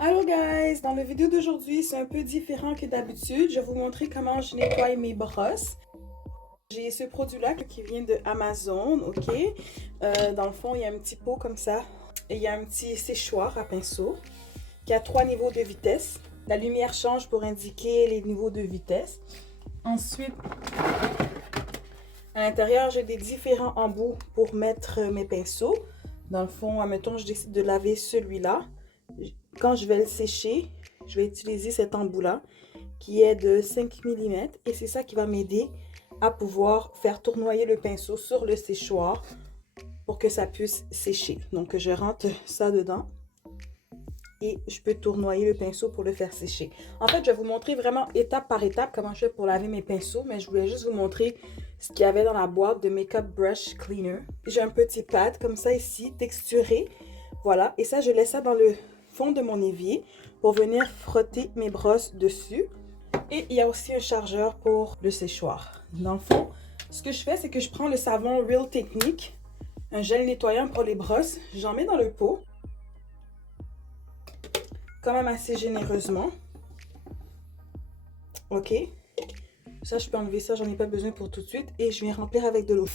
Allô guys, dans la vidéo d'aujourd'hui, c'est un peu différent que d'habitude. Je vais vous montrer comment je nettoie mes brosses. J'ai ce produit-là qui vient de Amazon, ok? Dans le fond, il y a un petit pot comme ça. Et il y a un petit séchoir à pinceau qui a 3 niveaux de vitesse. La lumière change pour indiquer les niveaux de vitesse. Ensuite, à l'intérieur, j'ai des différents embouts pour mettre mes pinceaux. Dans le fond, admettons, je décide de laver celui-là. Quand je vais le sécher, je vais utiliser cet embout-là qui est de 5 mm et c'est ça qui va m'aider à pouvoir faire tournoyer le pinceau sur le séchoir pour que ça puisse sécher. Donc, je rentre ça dedans et je peux tournoyer le pinceau pour le faire sécher. En fait, je vais vous montrer vraiment étape par étape comment je fais pour laver mes pinceaux, mais je voulais juste vous montrer ce qu'il y avait dans la boîte de Makeup Brush Cleaner. J'ai un petit pad comme ça ici, texturé. Voilà, et ça, je laisse ça dans le fond de mon évier pour venir frotter mes brosses dessus. Et il y a aussi un chargeur pour le séchoir. Dans le fond, ce que je fais, c'est que je prends le savon Real Technique, un gel nettoyant pour les brosses. J'en mets dans le pot, quand même assez généreusement. Ok. Ça, je peux enlever ça, j'en ai pas besoin pour tout de suite. Et je viens remplir avec de l'eau.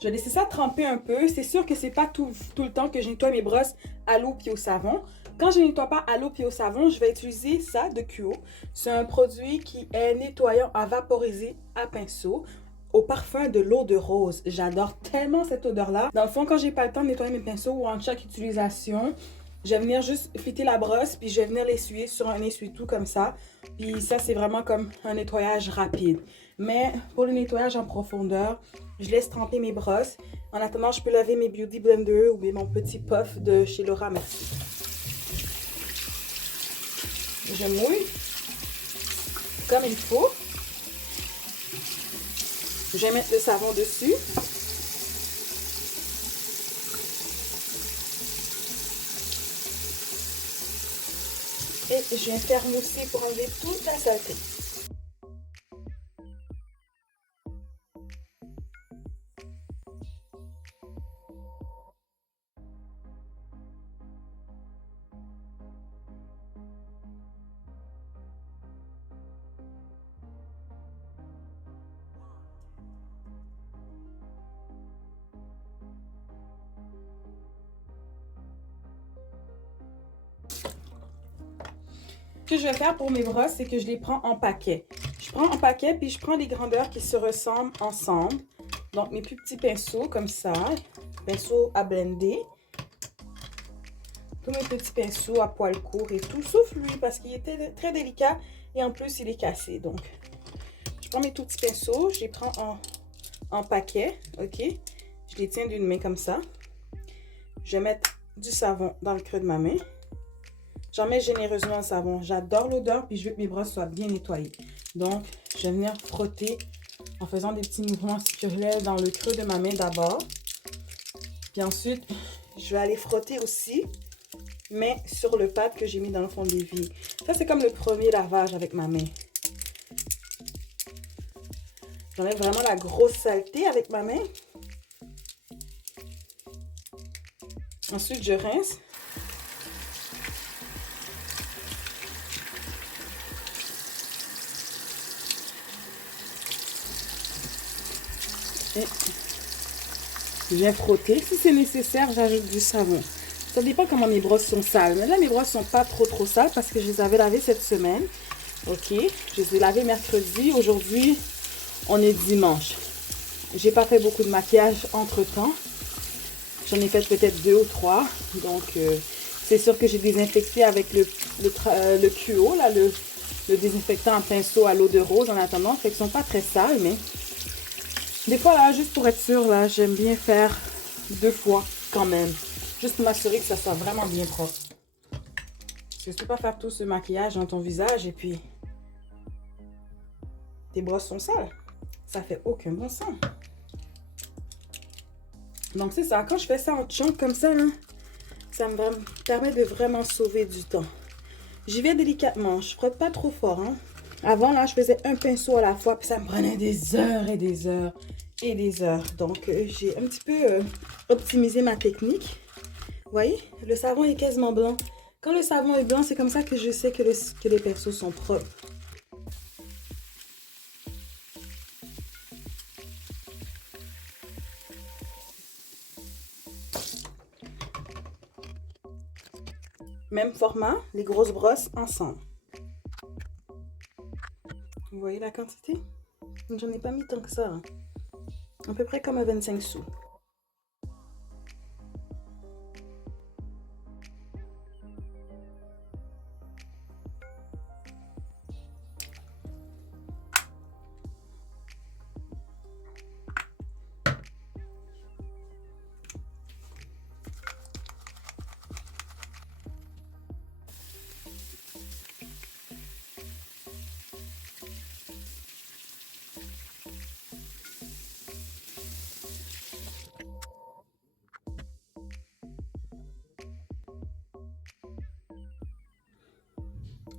Je vais laisser ça tremper un peu. C'est sûr que c'est pas tout le temps que je nettoie mes brosses à l'eau puis au savon. Quand je ne nettoie pas à l'eau puis au savon, je vais utiliser ça de QO. C'est un produit qui est nettoyant à vaporiser à pinceau au parfum de l'eau de rose. J'adore tellement cette odeur-là. Dans le fond, quand j'ai pas le temps de nettoyer mes pinceaux ou en chaque utilisation, je vais venir juste flitter la brosse puis je vais venir l'essuyer sur un essuie-tout comme ça. Puis ça, c'est vraiment comme un nettoyage rapide. Mais pour le nettoyage en profondeur, je laisse tremper mes brosses. En attendant, je peux laver mes Beauty Blender ou bien mon petit puff de chez Laura Mercier. Je mouille comme il faut. Je vais mettre le savon dessus. Et je viens faire mousser pour enlever toute la saleté. Ce que je vais faire pour mes brosses, c'est que je les prends en paquet. Je prends en paquet, puis je prends des grandeurs qui se ressemblent ensemble. Donc, mes plus petits pinceaux, comme ça. Pinceaux à blender. Tous mes petits pinceaux à poil court et tout, sauf lui, parce qu'il était très délicat. Et en plus, il est cassé. Donc, je prends mes tout petits pinceaux, je les prends en paquet, ok? Je les tiens d'une main comme ça. Je vais mettre du savon dans le creux de ma main. J'en mets généreusement le savon. J'adore l'odeur, puis je veux que mes brosses soient bien nettoyées. Donc, je vais venir frotter en faisant des petits mouvements circulaires dans le creux de ma main d'abord. Puis ensuite, je vais aller frotter aussi, mais sur le pad que j'ai mis dans le fond de l'évier. Ça, c'est comme le premier lavage avec ma main. J'enlève vraiment la grosse saleté avec ma main. Ensuite, je rince. Et je viens frotter. Si c'est nécessaire, j'ajoute du savon. Ça dépend comment mes brosses sont sales. Mais là, mes brosses sont pas trop sales parce que je les avais lavées cette semaine. Ok, je les ai lavées mercredi. Aujourd'hui, on est dimanche. J'ai pas fait beaucoup de maquillage entre-temps. J'en ai fait peut-être 2 ou 3. Donc, c'est sûr que j'ai désinfecté avec le QO, là, le désinfectant en pinceau à l'eau de rose en attendant. Fait qu'ils sont pas très sales, mais des fois, là, juste pour être sûre, là, j'aime bien faire 2 fois quand même. Juste pour m'assurer que ça soit vraiment bien propre. Parce que tu peux pas faire tout ce maquillage dans ton visage et puis tes brosses sont sales. Ça fait aucun bon sens. Donc, c'est ça. Quand je fais ça en chunk comme ça, là, ça me permet de vraiment sauver du temps. J'y vais délicatement, je frotte pas trop fort. Hein. Avant, là, je faisais un pinceau à la fois, puis ça me prenait des heures et des heures et des heures. Donc, j'ai un petit peu optimisé ma technique. Vous voyez, le savon est quasiment blanc. Quand le savon est blanc, c'est comme ça que je sais que les pinceaux sont propres. Même format, les grosses brosses ensemble. Vous voyez la quantité? J'en ai pas mis tant que ça. Hein. À peu près comme à 25 sous.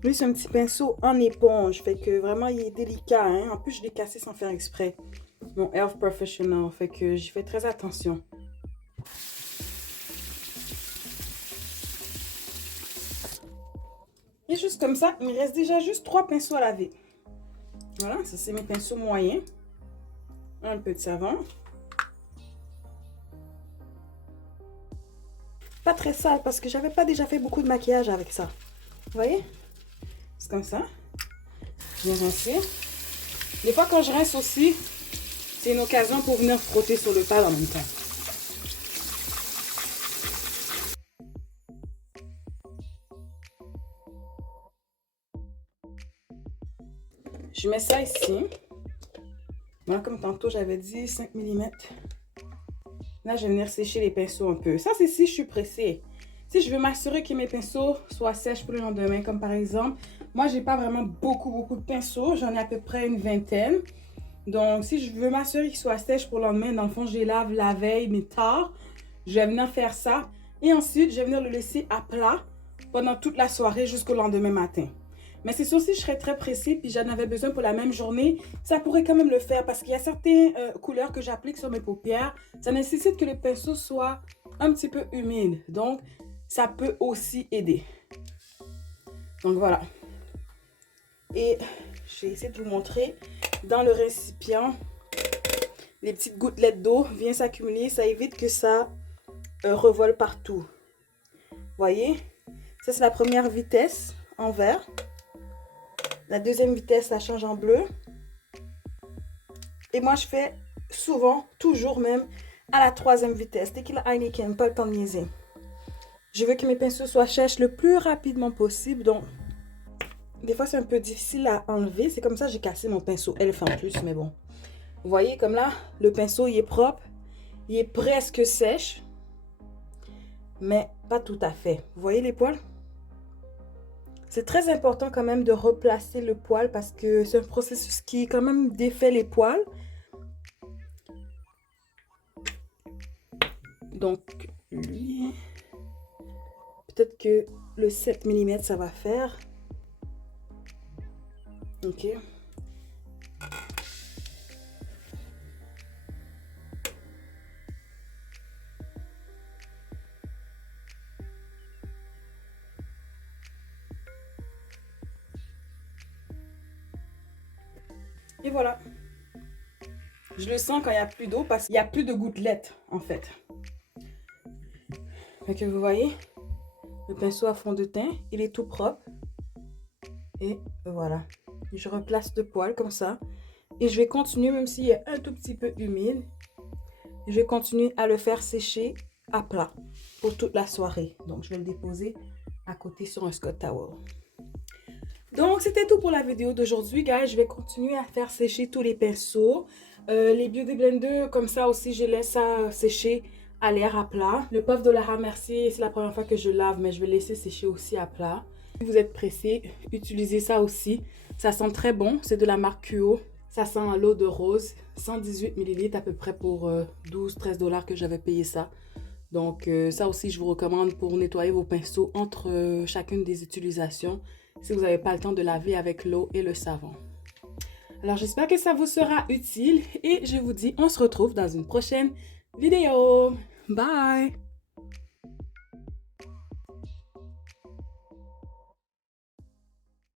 Lui, c'est un petit pinceau en éponge. Fait que vraiment, il est délicat. Hein? En plus, je l'ai cassé sans faire exprès. Mon Elf Professional. Fait que j'y fais très attention. Et juste comme ça, il me reste déjà juste 3 pinceaux à laver. Voilà, ça c'est mes pinceaux moyens. Un peu de savon. Pas très sale parce que j'avais pas déjà fait beaucoup de maquillage avec ça. Vous voyez? C'est comme ça. Je viens rincer. Des fois, quand je rince aussi, c'est une occasion pour venir frotter sur le pâle en même temps. Je mets ça ici. Voilà, comme tantôt, j'avais dit 5 mm. Là, je vais venir sécher les pinceaux un peu. Ça, c'est si je suis pressée. Si je veux m'assurer que mes pinceaux soient sèches pour le lendemain, comme par exemple, moi, j'ai pas vraiment beaucoup de pinceaux. J'en ai à peu près une vingtaine. Donc, si je veux m'assurer qu'ils soient sèches pour le lendemain, dans le fond, je les lave la veille, mais tard. Je vais venir faire ça. Et ensuite, je vais venir le laisser à plat pendant toute la soirée jusqu'au lendemain matin. Mais c'est sûr, si je serais très pressée puis j'en avais besoin pour la même journée, ça pourrait quand même le faire parce qu'il y a certaines couleurs que j'applique sur mes paupières. Ça nécessite que le pinceau soit un petit peu humide. Donc, ça peut aussi aider. Donc, voilà. Et je vais essayer de vous montrer. Dans le récipient, les petites gouttelettes d'eau viennent s'accumuler. Ça évite que ça revole partout. Vous voyez? Ça, c'est la première vitesse en vert. La deuxième vitesse, ça change en bleu. Et moi, je fais souvent, toujours même, à la troisième vitesse. Dès qu'il a Heineken, pas le temps de niaiser. Je veux que mes pinceaux soient sèches le plus rapidement possible. Donc, des fois, c'est un peu difficile à enlever. C'est comme ça que j'ai cassé mon pinceau Elf en plus, mais bon. Vous voyez, comme là, le pinceau, il est propre. Il est presque sèche. Mais pas tout à fait. Vous voyez les poils? C'est très important quand même de replacer le poil parce que c'est un processus qui quand même défait les poils. Donc, lui, peut-être que le 7 mm, ça va faire. Ok. Et voilà. Je le sens quand il n'y a plus d'eau parce qu'il n'y a plus de gouttelettes en fait. Fait que vous voyez, le pinceau à fond de teint, il est tout propre. Et voilà. Je replace le poil comme ça. Et je vais continuer, même s'il est un tout petit peu humide, je vais continuer à le faire sécher à plat pour toute la soirée. Donc, je vais le déposer à côté sur un Scott Towel. Donc, c'était tout pour la vidéo d'aujourd'hui, guys. Je vais continuer à faire sécher tous les pinceaux. Les Beauty Blender, comme ça aussi, je laisse ça sécher à l'air à plat. Le puff de Laura Mercier, c'est la première fois que je lave, mais je vais laisser sécher aussi à plat. Si vous êtes pressé, utilisez ça aussi. Ça sent très bon. C'est de la marque QO. Ça sent l'eau de rose. 118 ml à peu près pour 12-13 $ que j'avais payé ça. Donc, ça aussi, je vous recommande pour nettoyer vos pinceaux entre chacune des utilisations si vous n'avez pas le temps de laver avec l'eau et le savon. Alors, j'espère que ça vous sera utile et je vous dis, on se retrouve dans une prochaine vidéo. Bye!